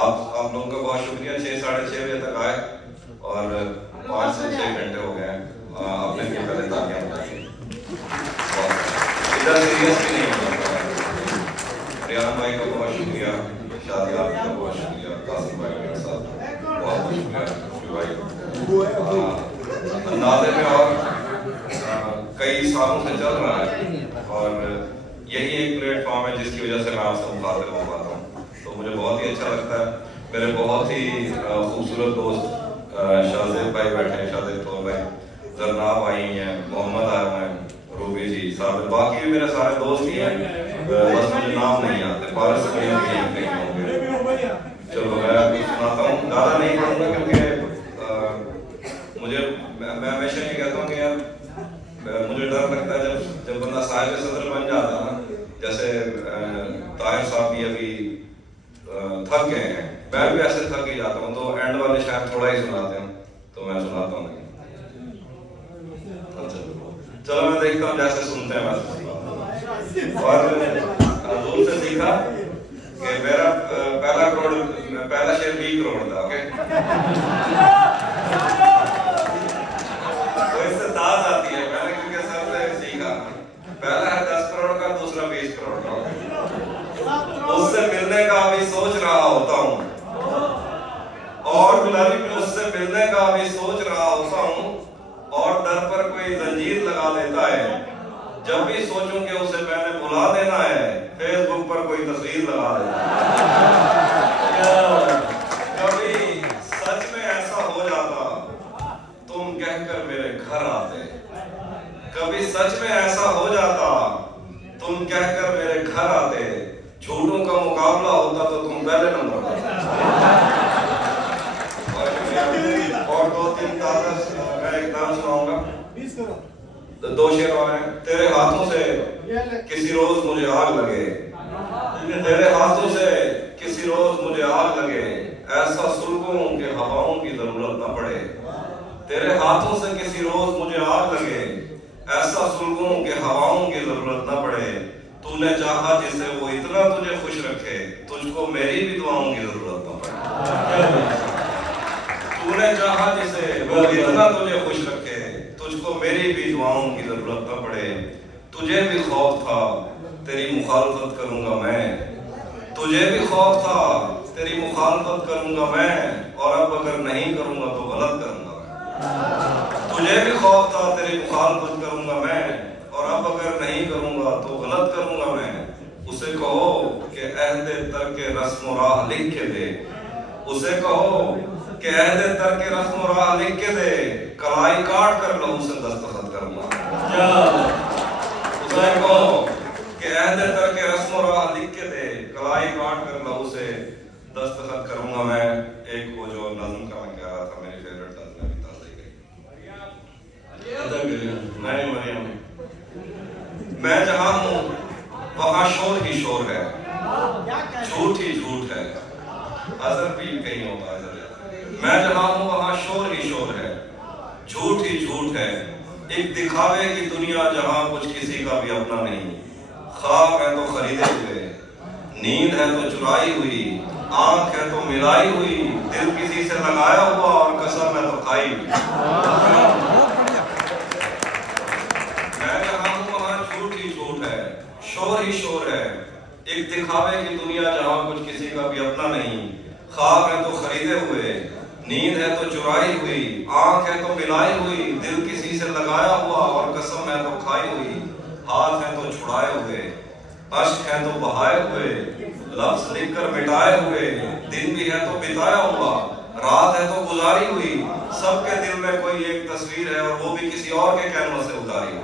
آپ لوگوں کا بہت شکریہ، 6-6:30 بجے تک آئے اور 5 سے 6 گھنٹے ہو گئے ہیں آپ نے بھی پہلے تاکہ بتائی ادھر سیریس بھی نہیں ہوتا۔ ریان بھائی کا بہت شکریہ، شادی آپ کا بہت شکریہ، قاسم بھائی میرے ساتھ بہت شکریہ بھائی۔ اندازے میں اور کئی سالوں سے چل رہا ہے اور یہی ایک پلیٹ فارم ہے جس کی وجہ سے میں آپ سے مخاطب ہو پاتا ہوں، تو مجھے بہت ہی اچھا لگتا ہے۔ میرے بہت ہی خوبصورت دوست شاہزیب بھائی بیٹھے ہیں، شاہزیب طور بھائی، زرناب آئی ہیں، محمد آیا ہے، روبی جی صاحب، باقی بھی میرے سارے دوست ہی ہیں، بس مجھے نام نہیں آتے، پارس کے لیے نہیں ہوں گے۔ چلو میں سناتا ہوں، زیادہ نہیں پڑھوں گا کیونکہ میں ہمیشہ یہ کہتا ہوں کہ یار مجھے ڈر لگتا ہے جب بندہ صاحب صدر بن جاتا ہے نا، جیسے طاہر صاحب بھی ابھی تھک گئے ہیں، میں بھی ایسے تھک ہی جاتا ہوں، تو اینڈ والے شاید تھوڑا ہی سناتے ہیں تو میں سناتا ہوں نہیں۔ چلو میں دیکھتا ہوں جیسے سنتے ہیں ویسے، اور حضور سے سیکھا کہ میرا پہلا شعر 20 کروڑ تھا، اوکے، تو اس سے داد آتی ہے، میں نے کیونکہ سر سے سیکھا، پہلا ہے 10 کروڑ کا، دوسرا 20 کروڑ کا، اس سے ملنے کا بھی سوچ رہا ہوتا ہوں، اور اس سے ملنے کا بھی سوچ رہا ہوتا ہوں، اور در پر کوئی زنجیر لگا دیتا ہے، جب بھی سوچوں کہ اسے میں نے بلا دینا ہے، فیس بک پر کوئی تصویر لگا دیتا ہے۔ کبھی سچ میں ایسا ہو جاتا تم کہہ کر میرے گھر آتے، کبھی سچ میں ایسا ہو جاتا تم کہہ کر میرے گھر آتے، جھوٹوں کا مقابلہ ہوتا تو تم پہلے نمبر پر۔ اور 2-3 تازہ میں ایک نام سناؤں گا، 2 شعر اور ہیں۔ تیرے ہاتھوں سے کسی روز مجھے آگ لگے، تیرے ہاتھوں سے کسی روز مجھے آگ لگے، ایسا سلگوں کہ ہواؤں کی ضرورت نہ پڑے، تیرے ہاتھوں سے کسی روز مجھے آگ لگے، ایسا سلگوں کہ ہواؤں کی ضرورت نہ پڑے، تو نے چاہا جسے وہ اتنا تجھے خوش رکھے، تجھ کو میری بھی دعاؤں کی ضرورت نہ پڑے، تو نے چاہا جسے وہ اتنا تجھے خوش رکھے، تجھ کو میری بھی دعاؤں کی ضرورت نہ پڑے، تجھے بھی خوف تھا تیری مخالفت کروں گا میں، تجھے بھی خوف تھا تیری مخالفت کروں گا میں، اور اب اگر نہیں کروں گا تو غلط کروں گا میں، تجھے بھی خوف تھا تیری مخالفت کروں گا میں، اور اب اگر نہیں کروں گا تو غلط کروں گا میں، اسے کہو کہ عہد ترک رسم و راہ لکھ کے دے، اسے کہو کہ عہد ترک رسم و راہ لکھ کے دے، کلائی کاٹ کر لہو سے دستخط کروں گا، اسے کہو کہ عہد ترک رسم و راہ لکھ کے دے، کلائی کاٹ کر لہو سے دستخط کروں گا میں۔ ایک وہ جو نظم کا میں کہہ رہا تھا، میری فیوریٹ نظم ابھی تازہ گئی، نہیں مریم، میں جہاں ہوں وہاں شور ہی شور ہے، جھوٹ ہی جھوٹ ہے، اثر بھی کہیں ہوتا ہے، میں جہاں ہوں وہاں شور ہی شور ہے، جھوٹ ہی جھوٹ ہے، ایک دکھاوے کی دنیا جہاں کچھ کسی کا بھی اپنا نہیں، خواب ہے تو خریدے ہوئے، نیند ہے تو چرائی ہوئی، آنکھ ہے تو ملائی ہوئی، دل کسی سے لگایا ہوا اور قسم ہے تو کھائی ہوئی، میں جہاں ہوں وہاں جھوٹ ہی جھوٹ ہے، شور ہی شور ہے، ایک دکھاوے کی دنیا جہاں کچھ کسی کا بھی اپنا نہیں، خواب ہے تو خریدے ہوئے، نیند ہے تو چرائی ہوئی، آنکھ ہے تو ملائی ہوئی، دل کسی سے لگایا ہوا اور قسم ہے تو کھائی ہوئی، ہاتھ ہے تو چھڑائے ہوئے، اشک ہے تو بہائے ہوئے، لفظ لکھ کر مٹائے ہوئے، دن بھی ہے تو بتایا ہوا، رات ہے تو گزاری ہوئی، سب کے دل میں کوئی ایک تصویر ہے اور وہ بھی کسی اور کے کینوس سے اتاری ہوئی،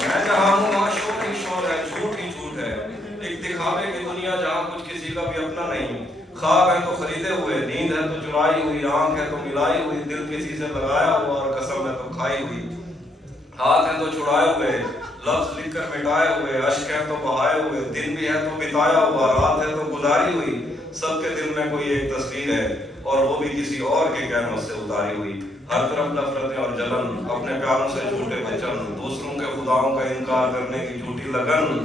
میں جہاں ہوں وہاں شور ہی شور ہے، جھوٹ ہی جھوٹ ہے، ایک دکھاوے کی دنیا جہاں کچھ کسی کا بھی اپنا نہیں، خواب ہے تو خریدے ہوئے، نیند ہے تو چرائی ہوئی، آنکھ ہے تو ملائی ہوئی، دل کسی سے لگایا ہوا اور قسم ہے تو کھائی ہوئی، ہاتھ ہے تو چھڑائے ہوئے، لفظ لکھ کر مٹائے ہوئے، اشک ہے تو بہائے ہوئے، دن بھی ہے تو بتایا ہوا، رات ہے تو گزاری ہوئی، سب کے دل میں کوئی ایک تصویر ہے اور وہ بھی کسی اور کے کینوس سے اتاری ہوئی، ہر طرف نفرتیں اور جلن، اپنے پیاروں سے جھوٹے وچن، دوسروں کے خداؤں کا انکار کرنے کی جھوٹی لگن،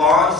5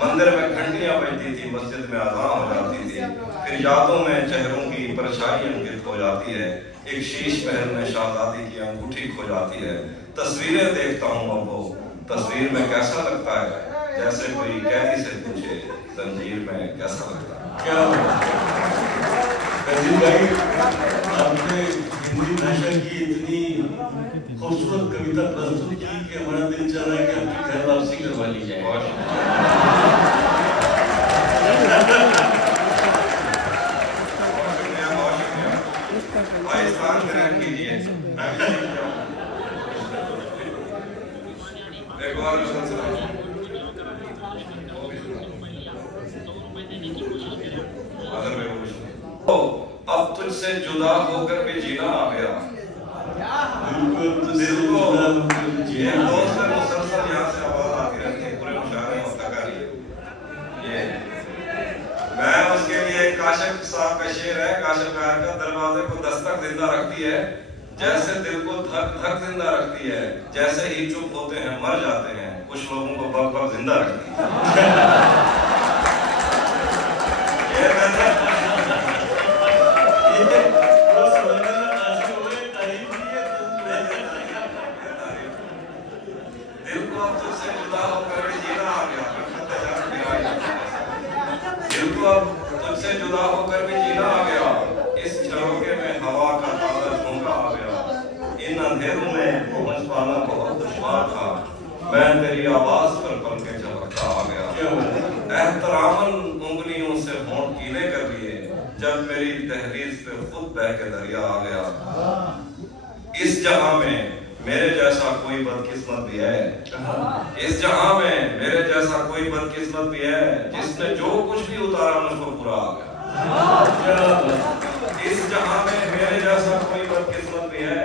مندر میں گھنٹیاں بجتی تھی، مسجد میں اذان ہو جاتی تھی، پھر یادوں میں چہروں کی پرچھائی انکت ہو جاتی ہے، ایک شیش محل میں شہزادی کی انگوٹھی کھو جاتی ہے، تصویریں دیکھتا ہوں اب وہ تصویر میں کیسا لگتا ہے، جیسے کوئی قیدی سے پوچھے زنجیر میں کیسا لگتا ہے۔ کیا عزیز بھائی، آپ نے ہندی بھاشا کی اتنی خوبصورت کویتا پرستت کی کہ ہمارا دل چاہ رہا ہے کہ آپ کی گھر واپسی کروا لی جائے۔ پاکستان گرہن کیجئے۔ ایک بار اب تجھ سے جدا ہو کر بھی جینا آ گیا، دل کو ایک دوست میں مسلسل یہاں سے آواز آتی رہتی ہے، پورے مشاعرے مفتقر یہ میں اس کے لیے کاشف صاحب کا شعر ہے، کاشف کار کا دروازے کو دستک زندہ رکھتی ہے، جیسے دل کو دھک دھک زندہ رکھتی ہے، جیسے ہی چپ ہوتے ہیں مر جاتے ہیں، کچھ لوگوں کو بک بک زندہ رکھتی ہے۔ دل کو اب تجھ سے جدا ہو کر بھی جینا آ گیا، دل کو اب تجھ سے جدا ہو کر بھی جینا آ گیا، اس جھروکے میں ہوا کا تازہ جھونکا آ گیا، ان اندھیروں میں پہنچ پانا بہت دشوار تھا، میں تیری آواز پر پل کے جھپکتا آ گیا، احتراماً انگلیوں سے ہونٹ گیلے کر لیے، جب میری تحریر پہ خود بہہ کے دریا آ گیا، اس جہاں میں میرے جیسا کوئی بدقسمت بھی ہے، اس جہاں میں میرے جیسا کوئی بدقسمت بھی ہے، جس نے جو کچھ بھی اتارا مجھ کو پورا آ گیا، اس جہاں میں میرے جیسا کوئی بدقسمت بھی ہے،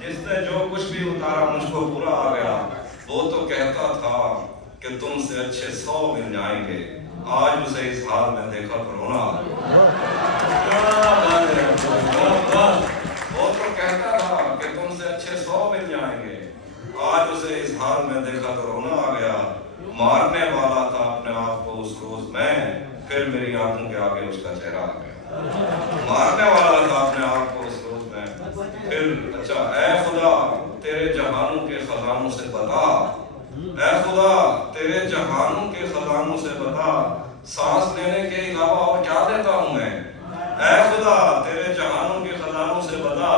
جس نے جو کچھ بھی اتارا مجھ کو پورا آ گیا، وہ تو کہتا تھا کہ تم سے اچھے 100 مل جائیں گے، آج اسے اس حال میں دیکھا کرونا آ گیا، وہ تو کہتا تھا کہ تم سے اچھے 100 مل جائیں گے، آج اسے اس حال میں دیکھا تو رونا آ گیا، مارنے والا تھا اپنے آپ کو اس روز میں، پھر میری آنکھوں کے آگے اس کا چہرہ آ گیا، مارنے والا تھا اپنے آپ کو اس روز میں، پھر اچھا اے خدا تیرے جہانوں کے خزانوں سے بتا، اے خدا تیرے جہانوں کے خزانوں سے بتا، سانس لینے کے علاوہ اور کیا دیتا ہوں میں، اے خدا تیرے جہانوں کے خزانوں سے بتا،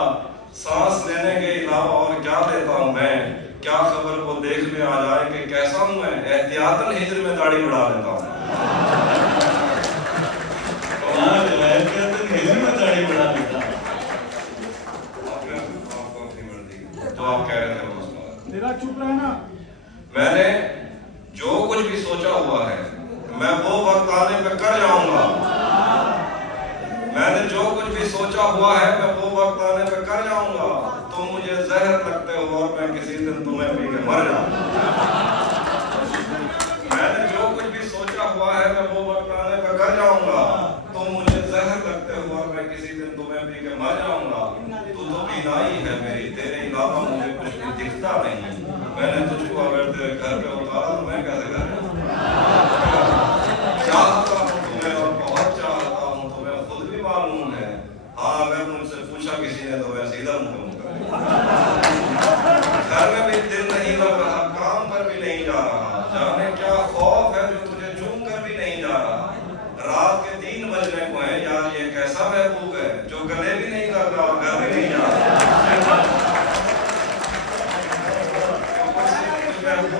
سانس لینے کے علاوہ اور کیا دیتا ہوں میں، کیا خبر وہ دیکھنے آ جائے کہ کیسا ہوں میں، احتیاطاً ہجر میں داڑھی بڑھا لیتا ہوں، ہجر میں داڑھی بڑھا لیتا ہوں، جو آپ کہہ رہے تھے وہ مسئلہ تیرا چپ رہنا، میں نے جو کچھ بھی سوچا ہوا ہے میں وہ وقت آنے پہ کر جاؤں گا، میں نے جو کچھ بھی سوچا ہوا ہے میں وہ وقت آنے پہ کر جاؤں گا، تم مجھے زہر لگتے ہو اور میں کسی دن تمہیں پی کے مر جاؤں گا، میں نے جو کچھ بھی سوچا ہوا ہے میں وہ وقت آنے پہ کر جاؤں گا، تم مجھے زہر لگتے ہو اور میں کسی دن تمہیں پی کے مر جاؤں گا، تو بینائی ہے میری، تیرے علاوہ مجھے کچھ بھی دکھتا نہیں، میں نے تجھ کو اگر تیرے گھر پہ اتارا تو میں کیسے گھر چاہتا ہوں تمہیں اور بہت چاہتا ہوں تمہیں خود بھی معلوم ہے، ہاں اگر مجھ سے پوچھا کسی نے تو میں سیدھا منہ کر گھر میں بھی دل نہیں لگ رہا، کام پر بھی نہیں جا رہا، جانے کیا خوف ہے جو تجھے چوم کر بھی نہیں جا رہا، رات کے 3 بجنے کو ہے یار یہ کیسا محبوب ہے جو گلے بھی نہیں لگ رہا اور گھر بھی نہیں جا رہا،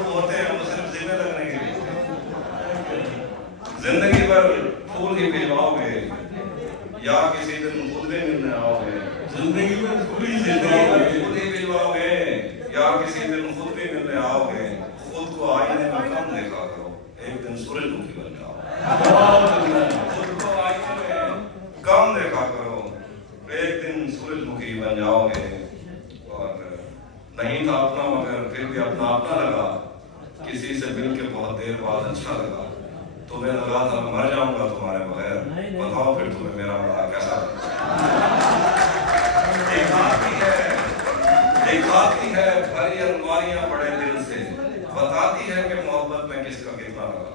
ہوتے ہیں وہ صرف ذمہ لگنے کے لیے، زندگی بھر پھول ہی بھجواؤ گے یا کسی دن خود بھی ملنے آؤ گے، زندگی میں پوری پھول ہی بھجواؤ گے یا کسی دن خود بھی ملنے آؤ گے، خود کو آئینے میں کم دیکھا کرو، ایک دن سورج مکھی بن جاؤ، خود کو آئینے میں کم دیکھا کرو، ایک دن سورج مکھی بن جاؤ گے، اور نہیں تھا اپنا مگر پھر بھی اپنا اپنا لگا، کسی سے مل کے بہت دیر بعد اچھا لگا، تمہیں لگا تھا میں مر جاؤں گا تمہارے بغیر، بتاؤ پھر تمہیں میرا بڑا کیسا دکھاتی ہے بھری الماریاں بڑے دل سے، بتاتی ہے کہ محبت میں کس کا کتنا لگا،